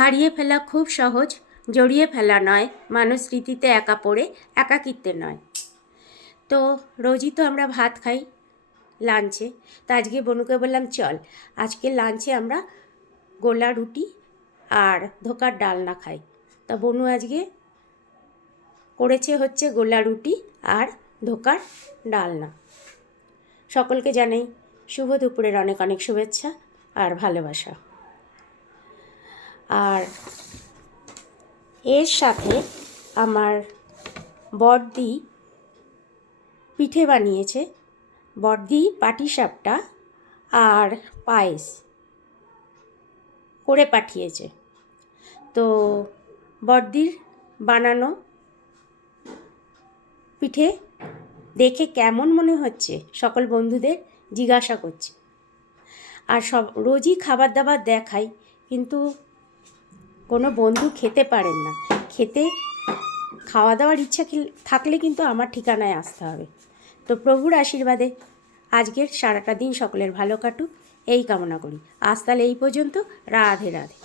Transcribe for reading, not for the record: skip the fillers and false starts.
হারিয়ে ফেলা খুব সহজ, জড়িয়ে ফেলা নয়। মানুষ স্মৃতিতে একা পড়ে, একাকিত্বে নয়। তো রোজই তো আমরা ভাত খাই লাঞ্চে। তো আজকে বনুকে বললাম চল আজকে লাঞ্চে আমরা গোলা রুটি আর ধোকার ডালনা খাই। তা বনু আজকে করেছে হচ্ছে গোলা রুটি আর ধোকার ডালনা। সকলকে জানাই শুভ দুপুরের অনেক অনেক শুভেচ্ছা আর ভালোবাসা। আর এর সাথে আমার বড়দি পিঠে বানিয়েছে, বড়দি পাটিসাপটা আর পায়েস করে পাঠিয়েছে। তো বড়দির বানানো পিঠে দেখে কেমন মনে হচ্ছে সকল বন্ধুদের জিজ্ঞাসা করছে। আর সব রোজই খাবার দাবার দেখাই, কিন্তু কোনো বন্ধু খেতে পারেন না। খাওয়া দাওয়ার ইচ্ছা থাকলে কিন্তু আমার ঠিকানায় আসতে হবে। তো প্রভুর আশীর্বাদে আজকের সারাটা দিন সকলের ভালো কাটুক এই কামনা করি। আজ তাহলে এই পর্যন্ত। রাধে রাধে।